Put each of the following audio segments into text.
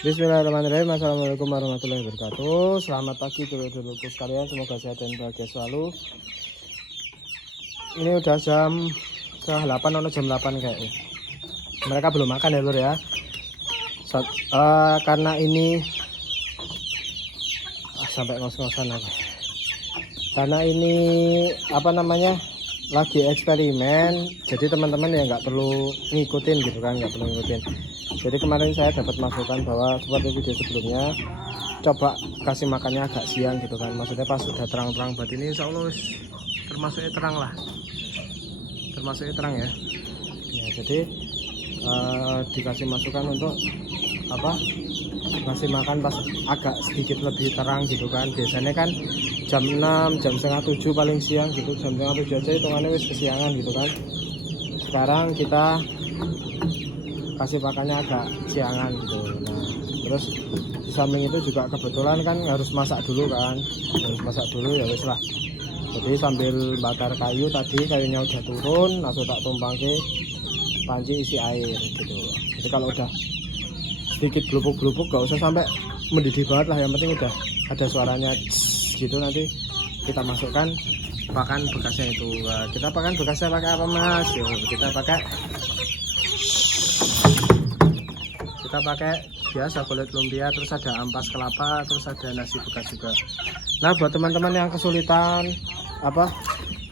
Bismillahirrahmanirrahim. Assalamualaikum warahmatullahi wabarakatuh. Selamat pagi dulur-dulurku sekalian, semoga sehat dan bahagia selalu. Ini udah jam setengah 8 atau jam 8 kayaknya. Mereka belum makan ya lur ya. Karena ini sampai ngos-ngosan apa. Karena ini lagi eksperimen, jadi teman-teman ya nggak perlu ngikutin gitu kan, nggak perlu ngikutin. Jadi kemarin saya dapat masukan bahwa seperti video sebelumnya, coba kasih makannya agak siang gitu kan, maksudnya pas sudah terang-terang banget. Ini insya Allah termasuknya terang lah, termasuknya terang ya. Jadi dikasih masukan untuk ngasih makan pas agak sedikit lebih terang gitu kan. Biasanya kan jam 6, jam setengah 7 paling siang gitu, jam setengah 7 aja hitungannya wis kesiangan gitu kan. Sekarang kita kasih makannya agak siangan gitu. Nah terus di samping itu juga kebetulan kan harus masak dulu kan, ya wis lah. Jadi sambil bakar kayu, tadi kayunya udah turun, langsung tak tumpang ke panci isi air gitu. Jadi kalau udah sedikit gelupuk-gelupuk gak usah sampai mendidih banget lah, yang penting udah ada suaranya gitu. Nanti kita masukkan pakan bekasnya itu. Nah, kita pakan bekasnya pakai apa mas? Kita pakai biasa kulit lumpia, terus ada ampas kelapa, terus ada nasi bekas juga. Nah buat teman-teman yang kesulitan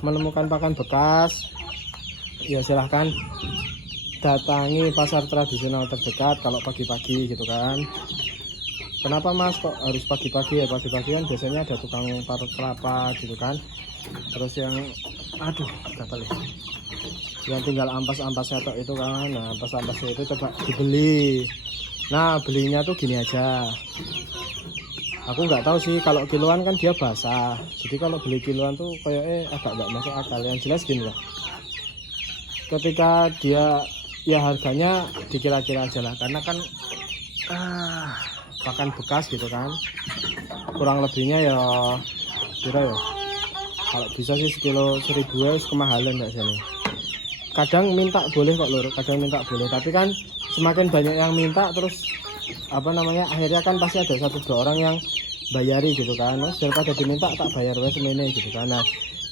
menemukan pakan bekas, ya silahkan datangi pasar tradisional terdekat kalau pagi-pagi gitu kan. Kenapa mas kok harus pagi-pagi ya? Pagi-pagi kan biasanya ada tukang parut kelapa gitu kan. Terus yang gatal ya, yang tinggal ampas-ampasnya tok itu kan. Nah ampas-ampasnya itu coba dibeli. Nah belinya tuh gini aja, aku nggak tahu sih, kalau kiloan kan dia basah, jadi kalau beli kiloan tuh kayaknya agak nggak masuk akal. Yang jelas gini lah, ketika dia ya harganya dikira-kira aja lah, karena kan pakan bekas gitu kan, kurang lebihnya ya kira ya kalau bisa sih sekilo 1.000 ya kemahalan nggak sih. Kadang minta boleh kok lur, kadang minta boleh, tapi kan semakin banyak yang minta terus akhirnya kan pasti ada 1-2 orang yang bayari gitu kan. Nah, daripada diminta tak bayar wes semene gitu kan. Nah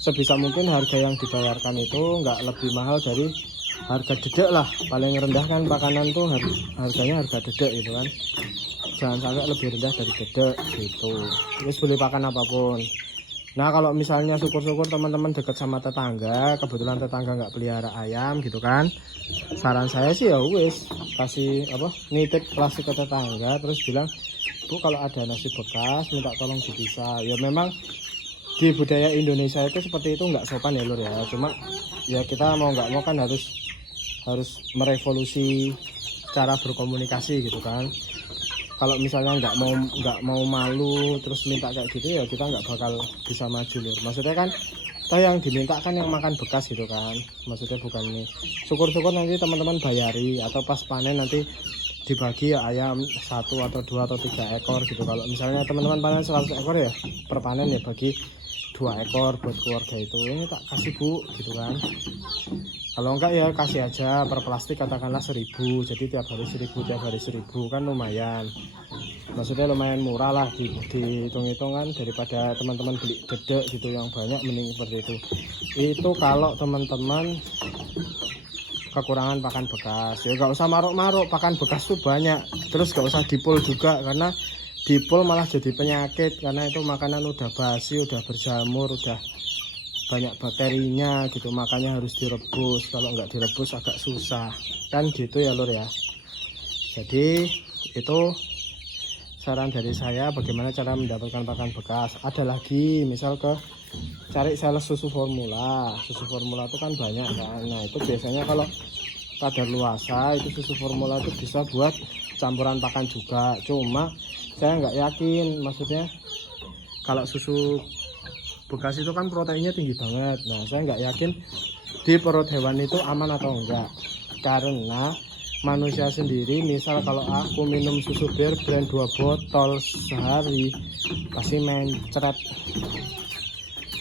sebisa mungkin harga yang dibayarkan itu nggak lebih mahal dari harga dedek lah. Paling rendah kan makanan tuh harganya harga dedek gitu kan, jangan sampai lebih rendah dari dedek gitu. Terus boleh pakan apapun. Nah kalau misalnya syukur-syukur teman-teman dekat sama tetangga, kebetulan tetangga nggak pelihara ayam gitu kan, saran saya sih ya wis kasih nitip plastik ke tetangga, terus bilang bu kalau ada nasi bekas minta tolong dipisah. Ya memang di budaya Indonesia itu seperti itu nggak sopan ya lur ya, cuma ya kita mau nggak mau kan harus merevolusi cara berkomunikasi gitu kan. Kalau misalnya nggak mau malu terus minta kayak gitu ya kita nggak bakal bisa maju lur. Maksudnya kan toh yang diminta kan yang makan bekas gitu kan, maksudnya bukan ini. Syukur-syukur nanti teman-teman bayari, atau pas panen nanti dibagi ya ayam 1 atau 2 atau 3 ekor gitu. Kalau misalnya teman-teman panen 100 ekor ya per panen ya bagi 2 ekor buat keluarga itu. Ini tak kasih bu gitu kan. Kalau enggak ya kasih aja per plastik katakanlah 1.000, jadi tiap hari 1.000 kan lumayan. Maksudnya lumayan murah lah, dihitung-hitung kan, daripada teman-teman beli dedek gitu yang banyak, mending seperti itu. Itu kalau teman-teman kekurangan pakan bekas, ya nggak usah maruk-maruk, pakan bekas tuh banyak. Terus nggak usah dipul juga, karena dipul malah jadi penyakit, karena itu makanan udah basi, udah berjamur, udah banyak bakterinya gitu, makanya harus direbus. Kalau nggak direbus agak susah kan gitu ya lur ya. Jadi itu saran dari saya bagaimana cara mendapatkan pakan bekas. Ada lagi misal cari sales susu formula itu kan banyak kan. Nah itu biasanya kalau kadar luasa itu susu formula itu bisa buat campuran pakan juga, cuma saya nggak yakin. Maksudnya kalau susu bekas itu kan proteinnya tinggi banget. Nah saya nggak yakin di perut hewan itu aman atau enggak, karena manusia sendiri misal kalau aku minum susu bir brand 2 botol sehari pasti mencret.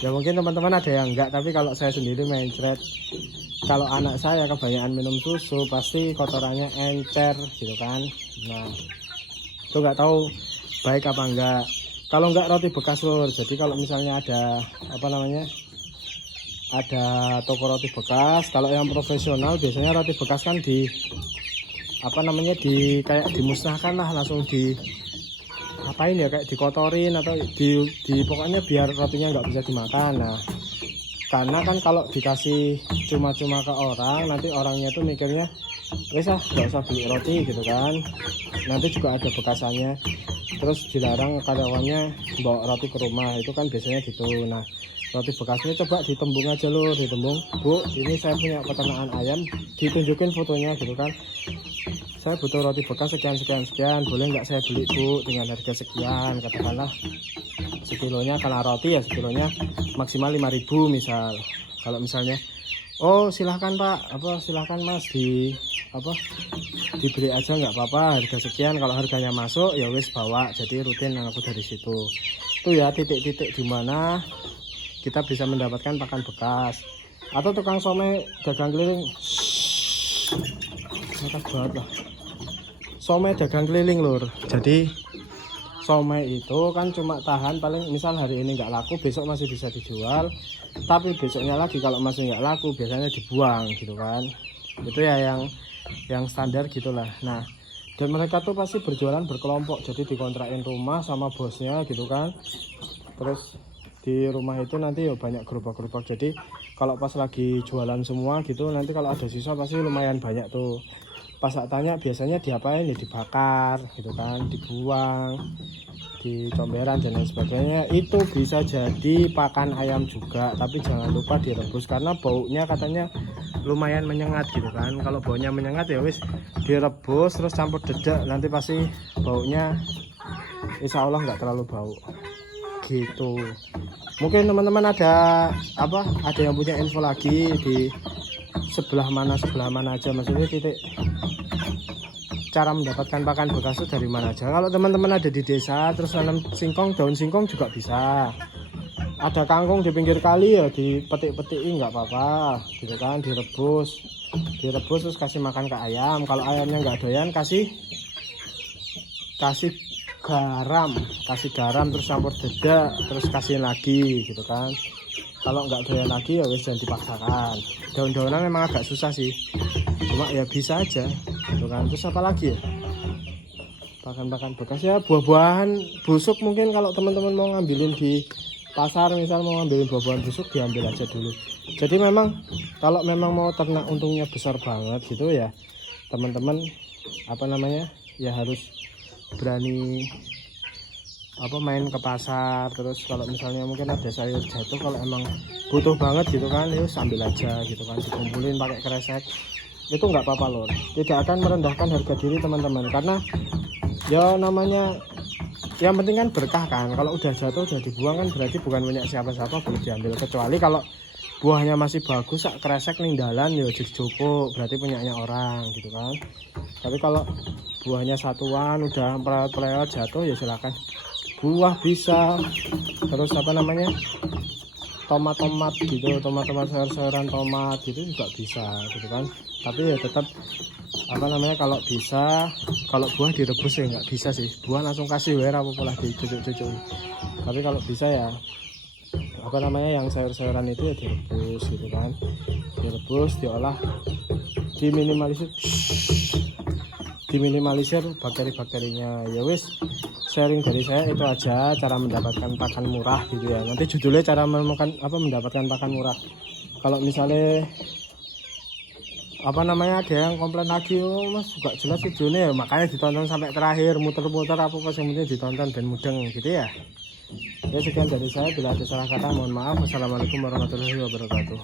Ya mungkin teman-teman ada yang enggak, tapi kalau saya sendiri mencret. Kalau anak saya kebanyakan minum susu pasti kotorannya encer gitu kan. Nah Itu nggak tahu baik apa enggak. Kalau enggak roti bekas lur. Jadi kalau misalnya ada apa namanya, ada toko roti bekas, kalau yang profesional biasanya roti bekas kan di apa namanya, di kayak dimusnahkan lah, langsung di apain ya, kayak dikotorin atau di pokoknya biar rotinya nggak bisa dimakan. Nah, karena kan kalau dikasih cuma-cuma ke orang, nanti orangnya tuh mikirnya wes ah nggak usah beli roti gitu kan, nanti juga ada bekasannya, terus dilarang karyawannya bawa roti ke rumah, itu kan biasanya gitu. Nah, roti bekasnya coba ditembung aja lur, ditembung, Bu ini saya punya peternakan ayam, ditunjukin fotonya gitu kan, saya butuh roti bekas sekian sekian sekian, boleh nggak saya beli Bu dengan harga sekian, katakanlah sekilonya, karena roti ya sekilonya maksimal 5.000 misal. Kalau misalnya oh silahkan Pak, apa silahkan Mas, dibeli aja nggak apa-apa, harga sekian, kalau harganya masuk ya wis bawa, jadi rutin aku dari situ. Itu ya titik-titik dimana kita bisa mendapatkan pakan bekas. Atau tukang somai dagang keliling, mantap banget lah, somai dagang keliling lur. Jadi somai itu kan cuma tahan paling misal hari ini nggak laku, besok masih bisa dijual, tapi besoknya lagi kalau masih nggak laku biasanya dibuang gitu kan. Itu ya yang standar gitulah. Nah, dan mereka tuh pasti berjualan berkelompok, jadi dikontrakin rumah sama bosnya gitu kan. Terus di rumah itu nanti ya banyak gerobak-gerobak, jadi kalau pas lagi jualan semua gitu, nanti kalau ada sisa pasti lumayan banyak tuh. Pas saya tanya biasanya diapain ya, dibakar gitu kan, dibuang, dicomberan dan lain sebagainya. Itu bisa jadi pakan ayam juga, tapi jangan lupa direbus karena baunya katanya lumayan menyengat gitu kan. Kalau baunya menyengat ya wis direbus terus campur dedak, nanti pasti baunya insya Allah nggak terlalu bau gitu. Mungkin teman-teman ada yang punya info lagi di sebelah mana aja, maksudnya titik cara mendapatkan pakan bekas itu dari mana aja. Kalau teman-teman ada di desa terus nanam singkong, daun singkong juga bisa. Ada kangkung di pinggir kali ya dipetik-petikin nggak apa-apa gitu kan, direbus terus kasih makan ke ayam. Kalau ayamnya nggak doyan kasih garam terus campur dedak terus kasih lagi gitu kan. Kalau nggak doyan lagi ya wis jangan dipaksakan. Daun-daunan memang agak susah sih, cuma ya bisa aja gitu kan. Terus apa lagi ya, pakan-pakan bekas ya, buah-buahan busuk mungkin kalau teman-teman mau ngambilin di pasar, misal mau ngambilin buah-buahan busuk diambil aja dulu. Jadi memang kalau memang mau ternak untungnya besar banget gitu ya teman-teman, ya harus berani main ke pasar. Terus kalau misalnya mungkin ada sayur jatuh, kalau emang butuh banget gitu kan, ya ambil aja gitu kan, dikumpulin pakai kresek, itu nggak apa-apa lor, tidak akan merendahkan harga diri teman-teman, karena ya namanya yang penting kan berkah kan. Kalau udah jatuh udah dibuang kan berarti bukan punya siapa-siapa, boleh diambil. Kecuali kalau buahnya masih bagus sak kresek ninggalan ya jadi joko, berarti punyanya orang gitu kan. Tapi kalau buahnya satuan udah pelewat jatuh ya silakan. Buah bisa, terus tomat gitu, tomat sayur-sayuran tomat gitu juga bisa gitu kan. Tapi ya tetap kalau bisa, kalau buah direbus ya nggak bisa sih, buah langsung kasih apa pola dicucuk-cucuk. Tapi kalau bisa ya yang sayur-sayuran itu ya direbus gitu kan, direbus, diolah, diminimalisir bakteri-bakterinya. Ya wis, sharing dari saya itu aja, cara mendapatkan pakan murah gitu ya. Nanti judulnya cara mendapatkan pakan murah. Kalau misalnya ada yang komplain lagi, oh mas gak jelas videonya, makanya ditonton sampai terakhir, muter-muter apa yang penting ditonton dan mudeng gitu ya. Ya sekian dari saya, bila ada salah kata mohon maaf. Wassalamualaikum warahmatullahi wabarakatuh.